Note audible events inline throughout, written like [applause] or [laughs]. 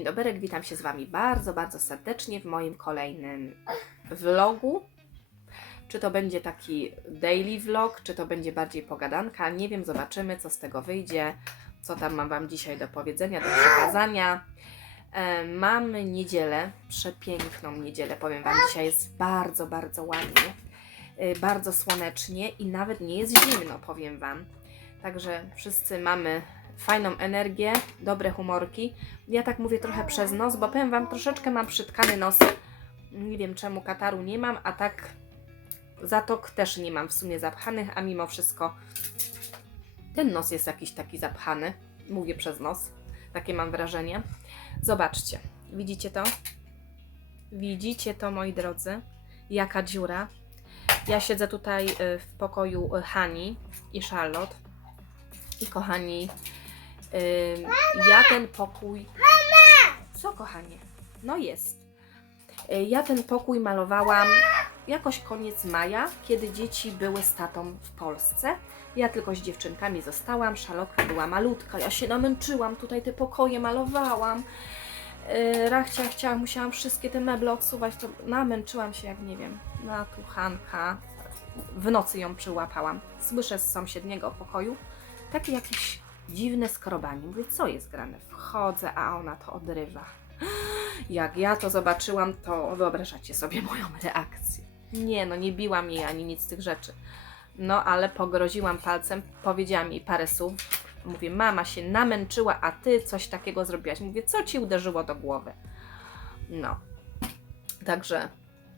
dzień dobry, witam się z Wami bardzo, bardzo serdecznie w moim kolejnym vlogu. Czy to będzie taki daily vlog, czy to będzie bardziej pogadanka, nie wiem, zobaczymy co z tego wyjdzie, co tam mam Wam dzisiaj do powiedzenia, do przekazania. E, mamy niedzielę, przepiękną niedzielę, powiem Wam, dzisiaj jest bardzo, bardzo ładnie, e, bardzo słonecznie i nawet nie jest zimno, powiem Wam. Także wszyscy mamy fajną energię, dobre humorki. Ja tak mówię trochę przez nos, bo powiem Wam, troszeczkę mam przytkany nos. Nie wiem czemu kataru nie mam, a tak zatok też nie mam w sumie zapchanych, a mimo wszystko ten nos jest jakiś taki zapchany. Mówię przez nos. Takie mam wrażenie. Zobaczcie. Widzicie to? Widzicie to, moi drodzy? Jaka dziura. Ja siedzę tutaj y, w pokoju y, Hani i Charlotte. I kochani, Ym, ja ten pokój. Co kochanie? No jest. Y, Ja ten pokój malowałam jakoś koniec maja, kiedy dzieci były z tatą w Polsce. Ja tylko z dziewczynkami zostałam, szalotka była malutka, ja się namęczyłam, tutaj te pokoje malowałam. Yy, Rachcia chciałam, musiałam wszystkie te meble odsuwać, to namęczyłam się jak nie wiem, na tuchanka. W nocy ją przyłapałam. Słyszę z sąsiedniego pokoju takie jakieś dziwne skrobanie. Mówię, co jest grane? Wchodzę, a ona to odrywa. Jak ja to zobaczyłam, to wyobrażacie sobie moją reakcję. Nie, no nie biłam jej ani nic z tych rzeczy. No, ale pogroziłam palcem, powiedziałam jej parę słów. Mówię, mama się namęczyła, a ty coś takiego zrobiłaś. Mówię, co ci uderzyło do głowy? No. Także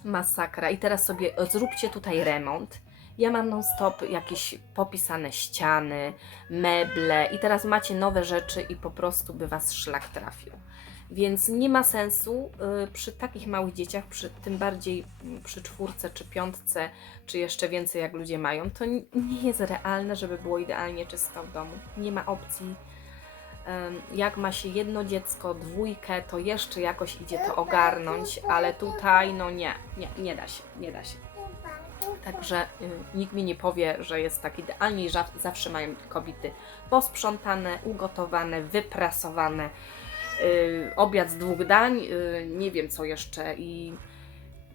masakra. I teraz sobie zróbcie tutaj remont. Ja mam non-stop jakieś popisane ściany, meble i teraz macie nowe rzeczy i po prostu by Was szlak trafił. Więc nie ma sensu y, przy takich małych dzieciach, przy tym bardziej mm, przy czwórce czy piątce, czy jeszcze więcej jak ludzie mają, to nie jest realne, żeby było idealnie czysto w domu. Nie ma opcji. Jak ma się jedno dziecko, dwójkę, to jeszcze jakoś idzie to ogarnąć, ale tutaj no nie, nie, nie da się, nie da się. Także y, nikt mi nie powie, że jest tak idealnie zawsze mają kobiety posprzątane, ugotowane, wyprasowane, y, obiad z dwóch dań, y, nie wiem co jeszcze i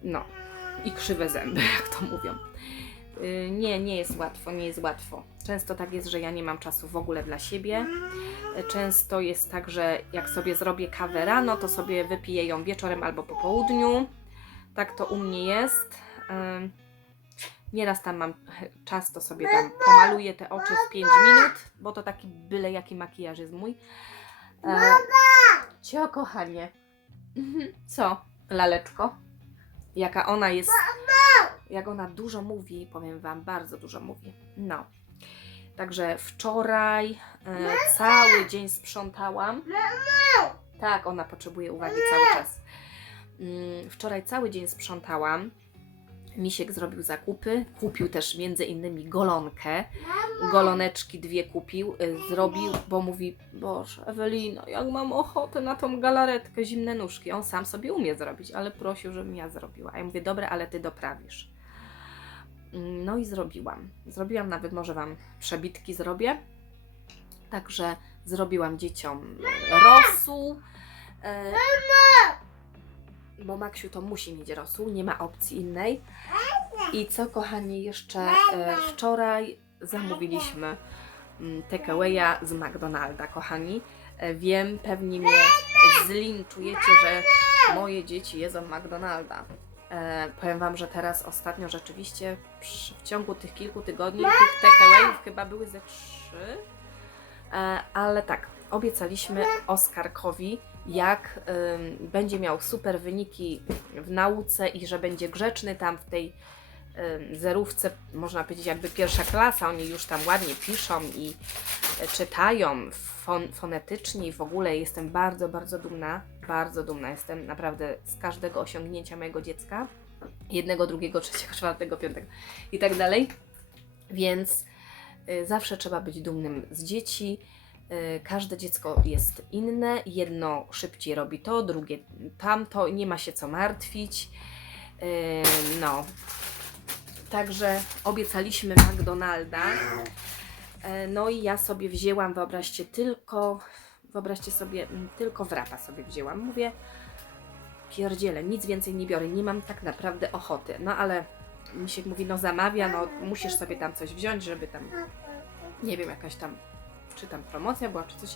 no, i krzywe zęby, [laughs] jak to mówią. Nie, nie jest łatwo, nie jest łatwo. Często tak jest, że ja nie mam czasu w ogóle dla siebie. Często jest tak, że jak sobie zrobię kawę rano, to sobie wypiję ją wieczorem albo po południu. Tak to u mnie jest. Nieraz tam mam czas, to sobie tam pomaluję te oczy w 5 minut, bo to taki byle jaki makijaż jest mój. E, Cio, kochanie. Mhm. Co, laleczko? Jaka ona jest. Jak ona dużo mówi, powiem Wam, bardzo dużo mówi. No. Także wczoraj e, cały dzień sprzątałam. Tak, ona potrzebuje uwagi cały czas. Mm, Wczoraj cały dzień sprzątałam. Misiek zrobił zakupy, kupił też między innymi golonkę. Goloneczki dwie kupił, y, zrobił, bo mówi, Boże, Ewelino, jak mam ochotę na tą galaretkę, zimne nóżki. On sam sobie umie zrobić, ale prosił, żebym ja zrobiła. A ja mówię, dobra, ale ty doprawisz. Mm, No i zrobiłam. Zrobiłam nawet, może Wam przebitki zrobię. Także zrobiłam dzieciom rosół. E, bo Maksiu to musi mieć rosół, nie ma opcji innej. I co kochani, jeszcze e, wczoraj zamówiliśmy mm, takeawaya z McDonalda, kochani. E, wiem, pewnie mnie zlinczujecie, że moje dzieci jedzą McDonalda. E, powiem Wam, że teraz ostatnio rzeczywiście przy, w ciągu tych kilku tygodni tych takeawayów chyba były ze trzy. E, ale tak, obiecaliśmy Oskarkowi, jak ym, będzie miał super wyniki w nauce i że będzie grzeczny tam w tej ym, zerówce, można powiedzieć jakby pierwsza klasa, oni już tam ładnie piszą i e, czytają fon, fonetycznie i w ogóle jestem bardzo, bardzo dumna, bardzo dumna jestem naprawdę z każdego osiągnięcia mojego dziecka, jednego, drugiego, trzeciego, czwartego, piątego i tak dalej, więc y, zawsze trzeba być dumnym z dzieci, Y, Każde dziecko jest inne, jedno szybciej robi to, drugie tamto, nie ma się co martwić. Y, No. Także obiecaliśmy McDonalda. E, No i ja sobie wzięłam, wyobraźcie, tylko wyobraźcie sobie, mm, tylko wrapa sobie wzięłam. Mówię, pierdzielę, nic więcej nie biorę, nie mam tak naprawdę ochoty. No ale Misiek mówi, no zamawia, no musisz sobie tam coś wziąć, żeby tam, nie wiem, jakaś tam, czy tam promocja była, czy coś.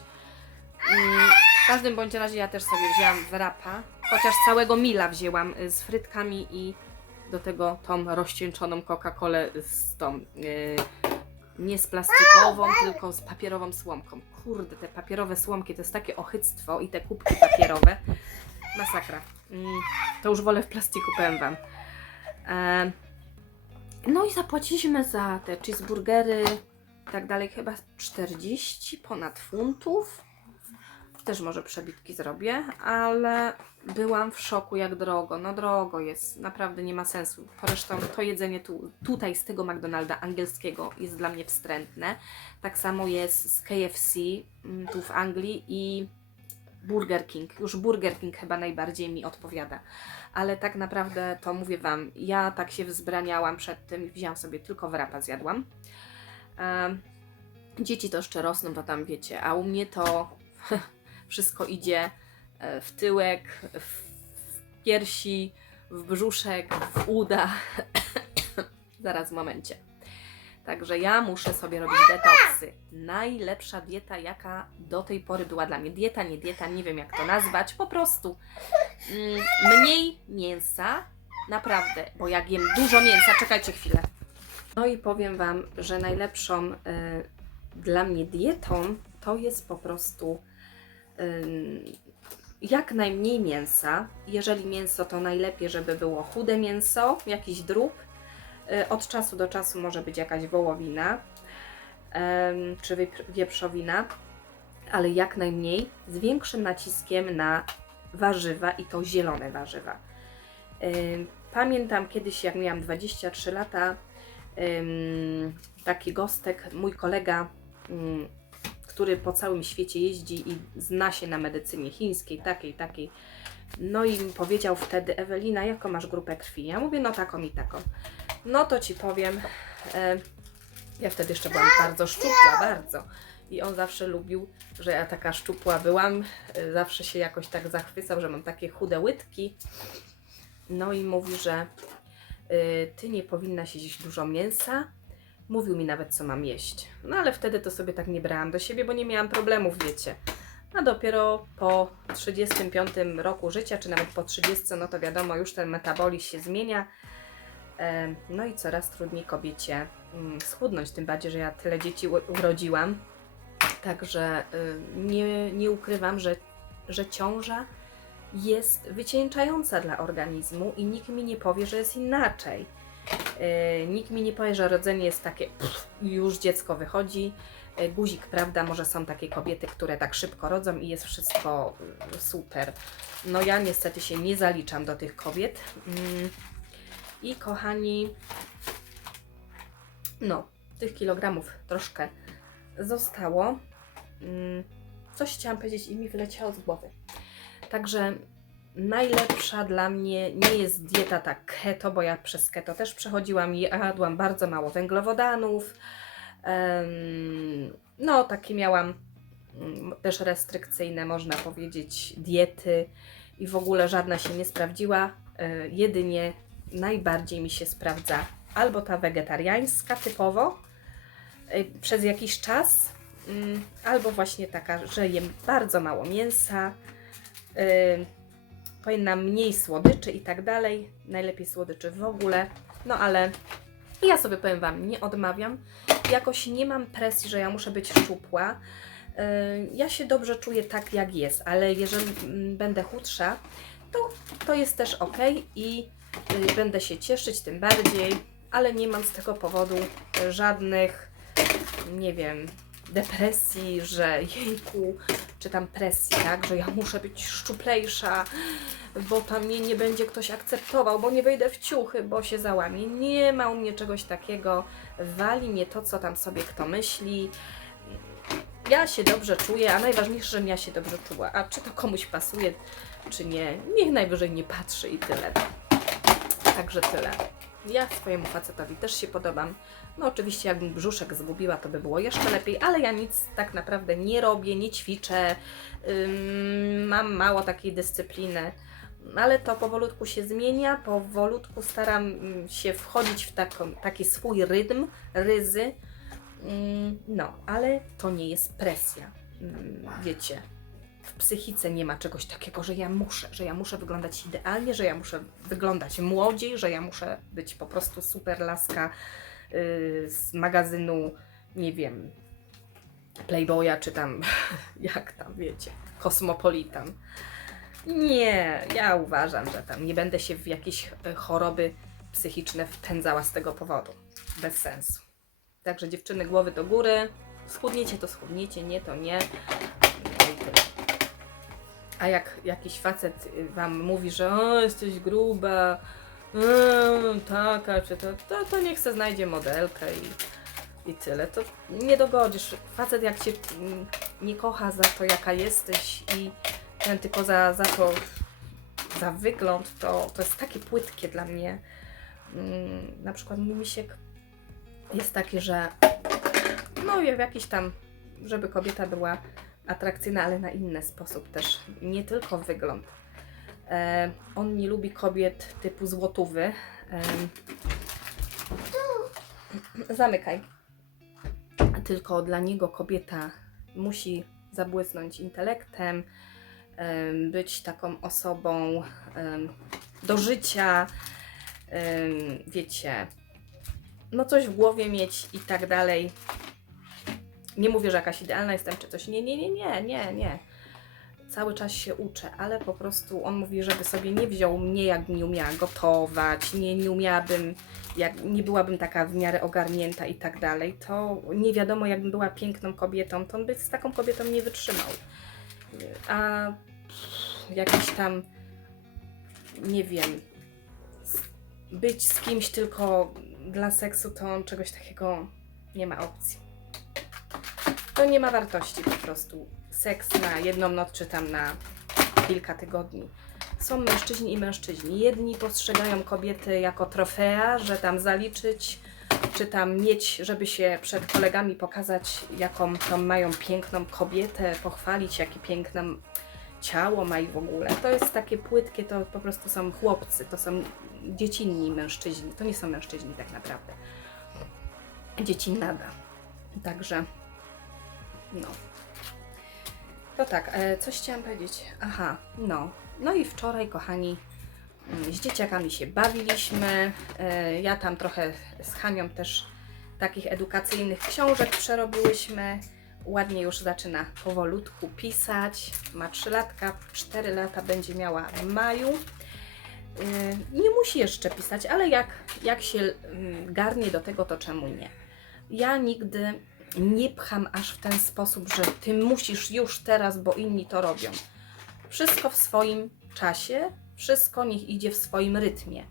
Mm, W każdym bądź razie ja też sobie wzięłam wrapa, chociaż całego mila wzięłam y, z frytkami i do tego tą rozcieńczoną Coca-Colę z tą, y, nie z plastikową, tylko z papierową słomką. Kurde, te papierowe słomki to jest takie ochyctwo i te kubki papierowe. Masakra. Mm, To już wolę w plastiku, powiem Wam. E, No i zapłaciliśmy za te cheeseburgery i tak dalej chyba 40 ponad funtów. Też może przebitki zrobię, ale byłam w szoku jak drogo. No drogo jest, naprawdę nie ma sensu. Zresztą to jedzenie tu, tutaj z tego McDonalda angielskiego jest dla mnie wstrętne. Tak samo jest z KFC mm, tu w Anglii i Burger King. Już Burger King chyba najbardziej mi odpowiada. Ale tak naprawdę to mówię Wam, ja tak się wzbraniałam przed tym i wzięłam sobie tylko wrapa zjadłam. Em, dzieci to jeszcze rosną, to tam wiecie, a u mnie to [laughs] wszystko idzie e, w tyłek, w piersi, w brzuszek, w uda. [coughs] Zaraz w momencie. Także ja muszę sobie robić detoksy. Najlepsza dieta, jaka do tej pory była dla mnie. Dieta, nie dieta, nie wiem jak to nazwać. Po prostu mm, mniej mięsa, naprawdę, bo jak jem dużo mięsa, czekajcie chwilę. No i powiem Wam, że najlepszą y, dla mnie dietą to jest po prostu ym, jak najmniej mięsa. Jeżeli mięso, to najlepiej, żeby było chude mięso, jakiś drób. Y, Od czasu do czasu może być jakaś wołowina em, czy wiep- wieprzowina, ale jak najmniej z większym naciskiem na warzywa i to zielone warzywa. Ym, Pamiętam kiedyś, jak miałam 23 lata, taki gostek, mój kolega, ym, który po całym świecie jeździ i zna się na medycynie chińskiej, takiej, takiej. No i powiedział wtedy, Ewelina, jaką masz grupę krwi? Ja mówię, no taką i taką. No to ci powiem, ja wtedy jeszcze byłam bardzo szczupła, bardzo. I on zawsze lubił, że ja taka szczupła byłam. E, Zawsze się jakoś tak zachwycał, że mam takie chude łydki. No i mówi, że ty nie powinnaś jeść dużo mięsa. Mówił mi nawet, co mam jeść. No ale wtedy to sobie tak nie brałam do siebie, bo nie miałam problemów, wiecie. A dopiero po 35 roku życia, czy nawet po 30, no to wiadomo, już ten metabolizm się zmienia. E, No i coraz trudniej kobiecie mm, schudnąć, tym bardziej, że ja tyle dzieci urodziłam. Także y, nie, nie ukrywam, że, że ciąża jest wycieńczająca dla organizmu i nikt mi nie powie, że jest inaczej. Yy, nikt mi nie powie, że rodzenie jest takie pff, już dziecko wychodzi. Yy, guzik, prawda? Może są takie kobiety, które tak szybko rodzą i jest wszystko yy, super. No ja niestety się nie zaliczam do tych kobiet. Mm. I kochani, no, tych kilogramów troszkę zostało. Mm, Coś chciałam powiedzieć i mi wyleciało z głowy. Także najlepsza dla mnie nie jest dieta tak keto, bo ja przez keto też przechodziłam i jadłam bardzo mało węglowodanów. No, takie miałam mm, też restrykcyjne, można powiedzieć, diety i w ogóle żadna się nie sprawdziła. E, Jedynie najbardziej mi się sprawdza albo ta wegetariańska typowo e, przez jakiś czas, mm, albo właśnie taka, że jem bardzo mało mięsa, Yy, powinnam mniej słodyczy i tak dalej. Najlepiej słodyczy w ogóle. No ale ja sobie powiem Wam, nie odmawiam. Jakoś nie mam presji, że ja muszę być szczupła. Yy, ja się dobrze czuję tak, jak jest, ale jeżeli mm, będę chudsza, to, to jest też ok i yy, będę się cieszyć tym bardziej, ale nie mam z tego powodu żadnych, nie wiem, depresji, że jejku, czy tam presji, tak, że ja muszę być szczuplejsza, bo tam mnie nie będzie ktoś akceptował, bo nie wejdę w ciuchy, bo się załamie. Nie ma u mnie czegoś takiego. Wali mnie to, co tam sobie kto myśli. Ja się dobrze czuję, a najważniejsze, żebym ja się dobrze czuła. A czy to komuś pasuje, czy nie, niech najwyżej nie patrzy i tyle. Także tyle. Ja swojemu facetowi też się podobam. No oczywiście jakbym brzuszek zgubiła, to by było jeszcze lepiej, ale ja nic tak naprawdę nie robię, nie ćwiczę, ym, mam mało takiej dyscypliny. Ale to powolutku się zmienia, powolutku staram mm, się wchodzić w taką, taki swój rytm, ryzy. Ym, No, ale to nie jest presja. Ym, Wiecie, w psychice nie ma czegoś takiego, że ja muszę, że ja muszę wyglądać idealnie, że ja muszę wyglądać młodziej, że ja muszę być po prostu super laska yy, z magazynu, nie wiem, Playboya, czy tam, [laughs] jak tam, wiecie, Kosmopolitan. Nie, ja uważam, że tam nie będę się w jakieś e, choroby psychiczne wpędzała z tego powodu. Bez sensu. Także dziewczyny, głowy do góry. Schudniecie, to schudniecie, nie, to nie. A jak jakiś facet wam mówi, że o, jesteś gruba, mm, taka, czy to, to, to niech se znajdzie modelkę i, i tyle. To nie dogodzisz. Facet jak cię nie kocha za to, jaka jesteś i ten tylko za, za to, za wygląd, to, to jest takie płytkie dla mnie. Mm, na przykład mój misiek jest taki, że no w jakiś tam, żeby kobieta była atrakcyjna, ale na inny sposób też, nie tylko wygląd. E, on nie lubi kobiet typu złotówy. E, zamykaj. Tylko dla niego kobieta musi zabłysnąć intelektem, em, być taką osobą em, do życia, em, wiecie, no coś w głowie mieć i tak dalej. Nie mówię, że jakaś idealna jestem czy coś. Nie, nie, nie, nie, nie, nie. Cały czas się uczę, ale po prostu on mówi, żeby sobie nie wziął mnie, jak nie umiała gotować, nie, nie umiałabym, jak nie byłabym taka w miarę ogarnięta i tak dalej, to nie wiadomo, jakbym była piękną kobietą, to on by z taką kobietą nie wytrzymał. A jakiś tam, nie wiem, być z kimś tylko dla seksu, to on czegoś takiego nie ma opcji. To nie ma wartości po prostu. Seks na jedną noc czy tam na kilka tygodni. Są mężczyźni i mężczyźni. Jedni postrzegają kobiety jako trofea, że tam zaliczyć, czy tam mieć, żeby się przed kolegami pokazać, jaką tą mają piękną kobietę, pochwalić, jakie piękne ciało ma i w ogóle. To jest takie płytkie, to po prostu są chłopcy, to są dziecinni mężczyźni. To nie są mężczyźni tak naprawdę. Dziecinada. Także no. To tak, e, coś chciałam powiedzieć. Aha, no. No i wczoraj, kochani, mm, z dzieciakami się bawiliśmy. E, Ja tam trochę z Hanią też takich edukacyjnych książek przerobiłyśmy. Ładnie już zaczyna powolutku pisać. Ma 3 latka, 4 lata będzie miała w maju. E, Nie musi jeszcze pisać, ale jak, jak się mm, garnie do tego, to czemu nie? Ja nigdy nie pcham aż w ten sposób, że ty musisz już teraz, bo inni to robią. Wszystko w swoim czasie, wszystko niech idzie w swoim rytmie.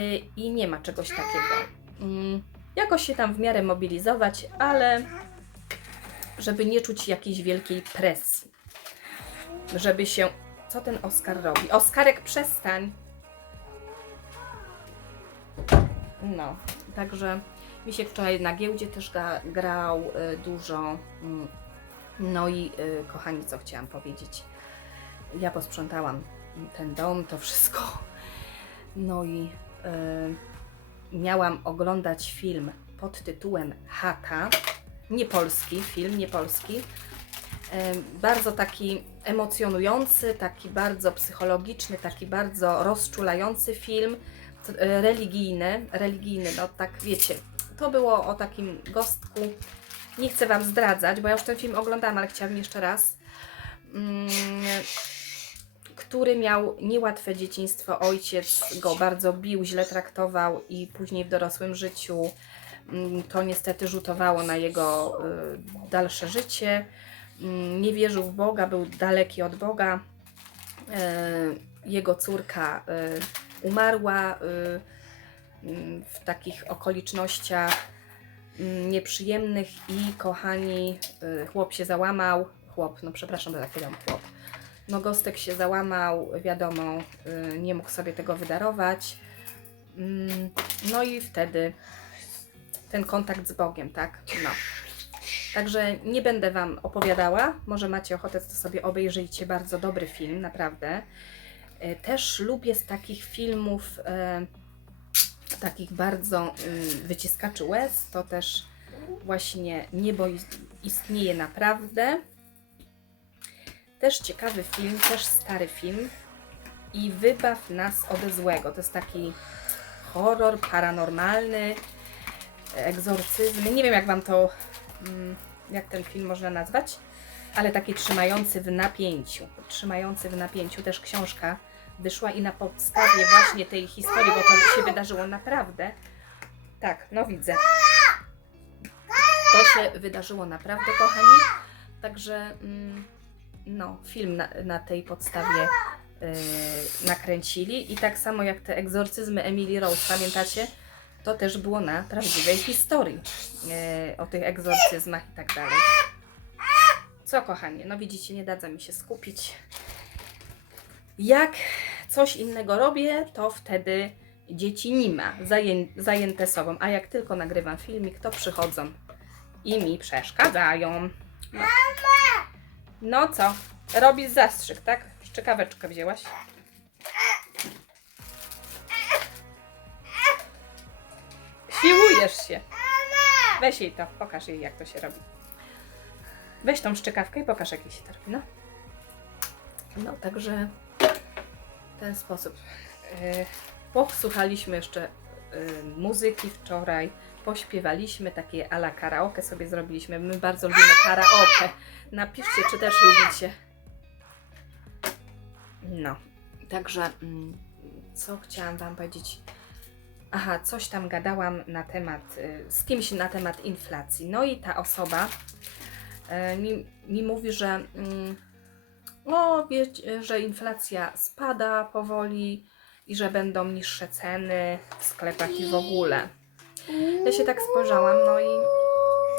I, i nie ma czegoś takiego. Mm, Jakoś się tam w miarę mobilizować, ale żeby nie czuć jakiejś wielkiej presji. Żeby się. Co ten Oskar robi? Oskarek, przestań! No, także Misiek wczoraj na giełdzie też ga, grał y, dużo. Mm. No i y, kochani, co chciałam powiedzieć. Ja posprzątałam ten dom, to wszystko. No i y, miałam oglądać film pod tytułem Chata. Nie polski, film nie polski. Y, bardzo taki emocjonujący, taki bardzo psychologiczny, taki bardzo rozczulający film religijny, religijny, no tak wiecie, to było o takim gostku, nie chcę Wam zdradzać, bo ja już ten film oglądałam, ale chciałabym jeszcze raz, mm, który miał niełatwe dzieciństwo, ojciec go bardzo bił, źle traktował i później w dorosłym życiu mm, to niestety rzutowało na jego y, dalsze życie, Mm, nie wierzył w Boga, był daleki od Boga, E, jego córka y, umarła y, mm, w takich okolicznościach mm, nieprzyjemnych i kochani, y, chłop się załamał, chłop, no przepraszam, że tak powiedziałam chłop, no Gostek się załamał, wiadomo, y, nie mógł sobie tego wydarować, Mm, No i wtedy ten kontakt z Bogiem, tak? No. Także nie będę Wam opowiadała. Może macie ochotę, to sobie obejrzyjcie. Bardzo dobry film, naprawdę. E, Też lubię z takich filmów, e, takich bardzo y, wyciskaczy łez, to też właśnie Niebo ist- istnieje naprawdę. Też ciekawy film, też stary film. I Wybaw nas od złego. To jest taki horror paranormalny, egzorcyzmy. Nie wiem, jak Wam to, mm, jak ten film można nazwać, ale taki trzymający w napięciu. Trzymający w napięciu. Też książka wyszła i na podstawie właśnie tej historii, bo to się wydarzyło naprawdę. Tak, no widzę. To się wydarzyło naprawdę, kochani. Także, mm, no, film na, na tej podstawie yy, nakręcili. I tak samo jak te egzorcyzmy Emily Rose, pamiętacie? To też było na prawdziwej historii yy, o tych egzorcyzmach i tak dalej. Co, kochanie? No widzicie, nie dadzą mi się skupić. Jak coś innego robię, to wtedy dzieci nie ma, zaję, zajęte sobą. A jak tylko nagrywam filmik, to przychodzą i mi przeszkadzają. No, no co? Robisz zastrzyk, tak? Szczekaweczkę wzięłaś? Siłujesz się. Weź jej to, pokaż jej jak to się robi. Weź tą szczekawkę i pokaż jak jej się to no. No, także w ten sposób. Yy, Posłuchaliśmy jeszcze yy, muzyki wczoraj, pośpiewaliśmy takie ala karaoke sobie zrobiliśmy. My bardzo lubimy karaoke. Napiszcie, czy też lubicie. No, także mm, co chciałam Wam powiedzieć? Aha, coś tam gadałam na temat, y, z kimś na temat inflacji. No i ta osoba mi, mi mówi, że mm, o, wiecie, że inflacja spada powoli i że będą niższe ceny w sklepach i w ogóle. Ja się tak spojrzałam, no i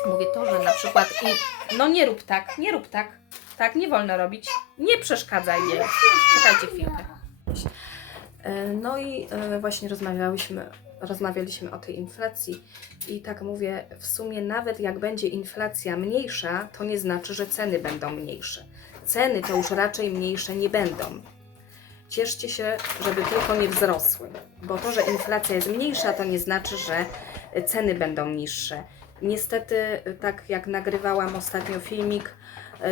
mówię to, że na przykład. I, no nie rób tak, nie rób tak. Tak, nie wolno robić. Nie przeszkadzaj jej. Czekajcie chwilkę. E, No i e, właśnie rozmawiałyśmy, rozmawialiśmy o tej inflacji i tak mówię, w sumie nawet jak będzie inflacja mniejsza, to nie znaczy, że ceny będą mniejsze. Ceny to już raczej mniejsze nie będą. Cieszcie się, żeby tylko nie wzrosły, bo to, że inflacja jest mniejsza, to nie znaczy, że ceny będą niższe. Niestety, tak jak nagrywałam ostatnio filmik,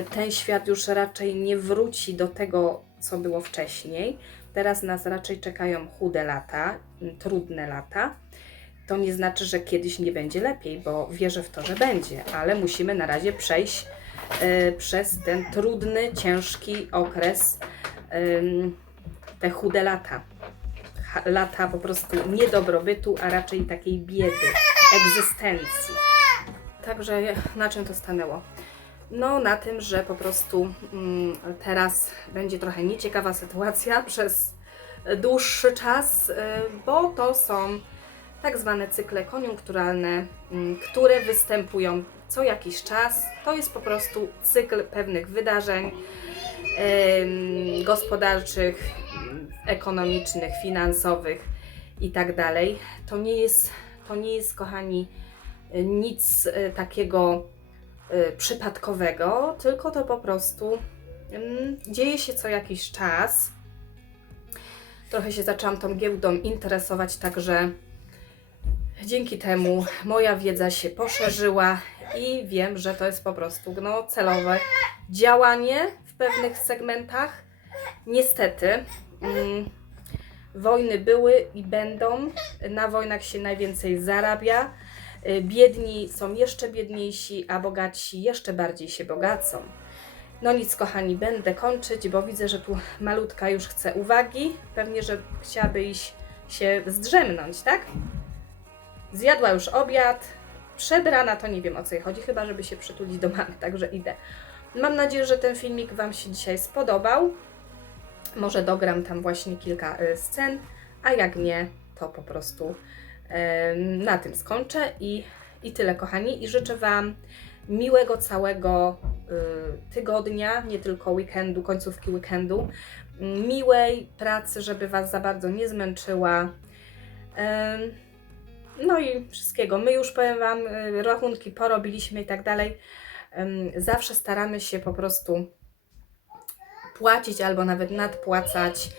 ten świat już raczej nie wróci do tego, co było wcześniej. Teraz nas raczej czekają chude lata, trudne lata. To nie znaczy, że kiedyś nie będzie lepiej, bo wierzę w to, że będzie, ale musimy na razie przejść e, przez ten trudny, ciężki okres, ym, te chude lata. Lata po prostu niedobrobytu, a raczej takiej biedy, egzystencji. Także na czym to stanęło? No, na tym, że po prostu mm, teraz będzie trochę nieciekawa sytuacja [laughs] przez dłuższy czas, y, bo to są tak zwane cykle koniunkturalne, mm, które występują co jakiś czas. To jest po prostu cykl pewnych wydarzeń gospodarczych, ekonomicznych, finansowych i tak. To nie jest, to nie jest, kochani, nic y, takiego przypadkowego, tylko to po prostu mm, dzieje się co jakiś czas. Trochę się zaczęłam tą giełdą interesować, także dzięki temu moja wiedza się poszerzyła i wiem, że to jest po prostu no, celowe działanie w pewnych segmentach. Niestety, mm, wojny były i będą. Na wojnach się najwięcej zarabia. Y, Biedni są jeszcze biedniejsi, a bogaci jeszcze bardziej się bogacą. No nic, kochani, będę kończyć, bo widzę, że tu malutka już chce uwagi. Pewnie, że chciałaby iść się zdrzemnąć, tak? Zjadła już obiad, przebrana, to nie wiem o co jej chodzi, chyba żeby się przytulić do mamy, także idę. Mam nadzieję, że ten filmik Wam się dzisiaj spodobał. Może dogram tam właśnie kilka y, scen, a jak nie, to po prostu na tym skończę i, i tyle, kochani. I życzę Wam miłego całego y, tygodnia, nie tylko weekendu, końcówki weekendu. Mm, Miłej pracy, żeby Was za bardzo nie zmęczyła. No i wszystkiego. My już powiem Wam, y, rachunki porobiliśmy i tak dalej. Zawsze staramy się po prostu płacić albo nawet nadpłacać,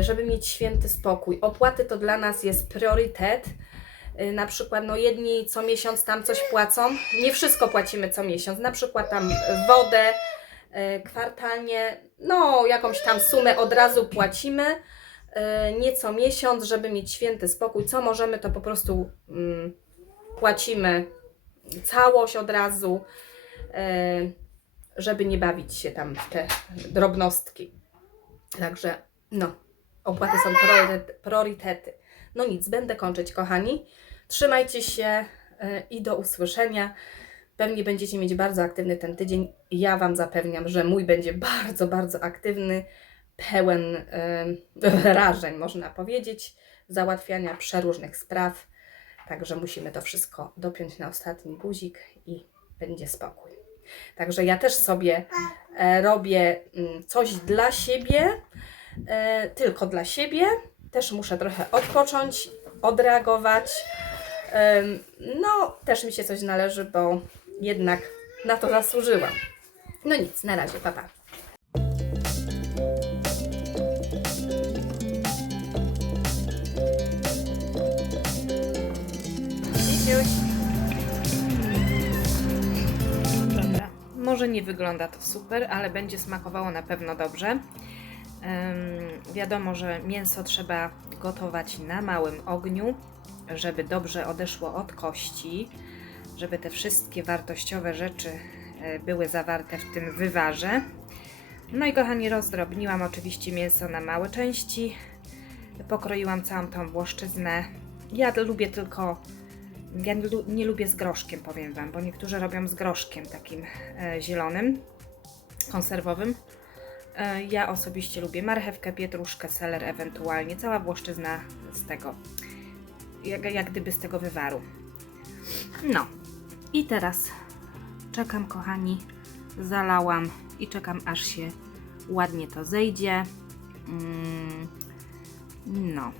żeby mieć święty spokój. Opłaty to dla nas jest priorytet. Y, Na przykład, no jedni co miesiąc tam coś płacą. Nie wszystko płacimy co miesiąc. Na przykład tam wodę y, kwartalnie, no jakąś tam sumę od razu płacimy. y, Nie co miesiąc, żeby mieć święty spokój. Co możemy, to po prostu mm, płacimy całość od razu, y, żeby nie bawić się tam w te drobnostki. Także, no, opłaty są priorytet, priorytety. No nic, będę kończyć, kochani. Trzymajcie się y, i do usłyszenia. Pewnie będziecie mieć bardzo aktywny ten tydzień. Ja Wam zapewniam, że mój będzie bardzo, bardzo aktywny, pełen [laughs] wrażeń, można powiedzieć, załatwiania przeróżnych spraw. Także musimy to wszystko dopiąć na ostatni guzik i będzie spokój. Także ja też sobie e, robię mm, coś dla siebie, e, tylko dla siebie. Też muszę trochę odpocząć, odreagować. No, też mi się coś należy, bo jednak na to zasłużyłam. No nic, na razie, papa. Dobra, może nie wygląda to super, ale będzie smakowało na pewno dobrze. Wiadomo, że mięso trzeba gotować na małym ogniu, żeby dobrze odeszło od kości, żeby te wszystkie wartościowe rzeczy e, były zawarte w tym wywarze. No i kochani, rozdrobniłam oczywiście mięso na małe części, pokroiłam całą tą włoszczyznę. Ja lubię tylko, ja nie lubię z groszkiem, powiem Wam, bo niektórzy robią z groszkiem takim e, zielonym, konserwowym. E, Ja osobiście lubię marchewkę, pietruszkę, seler, ewentualnie cała włoszczyzna z tego, jak, jak gdyby z tego wywaru. No i teraz czekam, kochani, zalałam i czekam, aż się ładnie to zejdzie. Mm, No,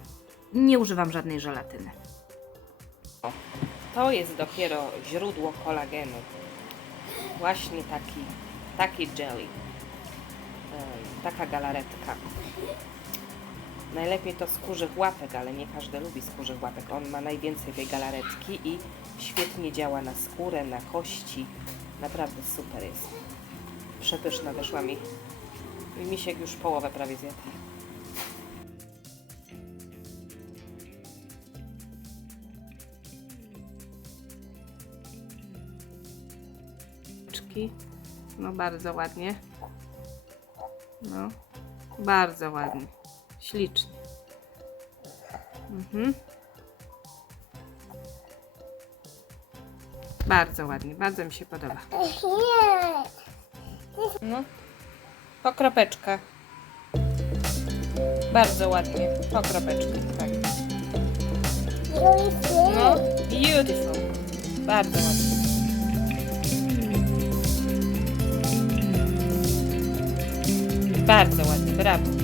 nie używam żadnej żelatyny. To jest dopiero źródło kolagenu. Właśnie taki, taki jelly. Taka galaretka. Najlepiej to z kurzych łapek, ale nie każdy lubi z kurzych łapek. On ma najwięcej tej galaretki i świetnie działa na skórę, na kości. Naprawdę super jest. Przepyszna wyszła mi. I Misiek już połowę prawie zjadł. No bardzo ładnie. No, bardzo ładnie. Ślicznie. Mhm. Bardzo ładnie, bardzo mi się podoba. No, pokropeczka. Bardzo ładnie, pokropeczka, tak. No, beautiful. Bardzo ładnie. Bardzo ładnie, brawo.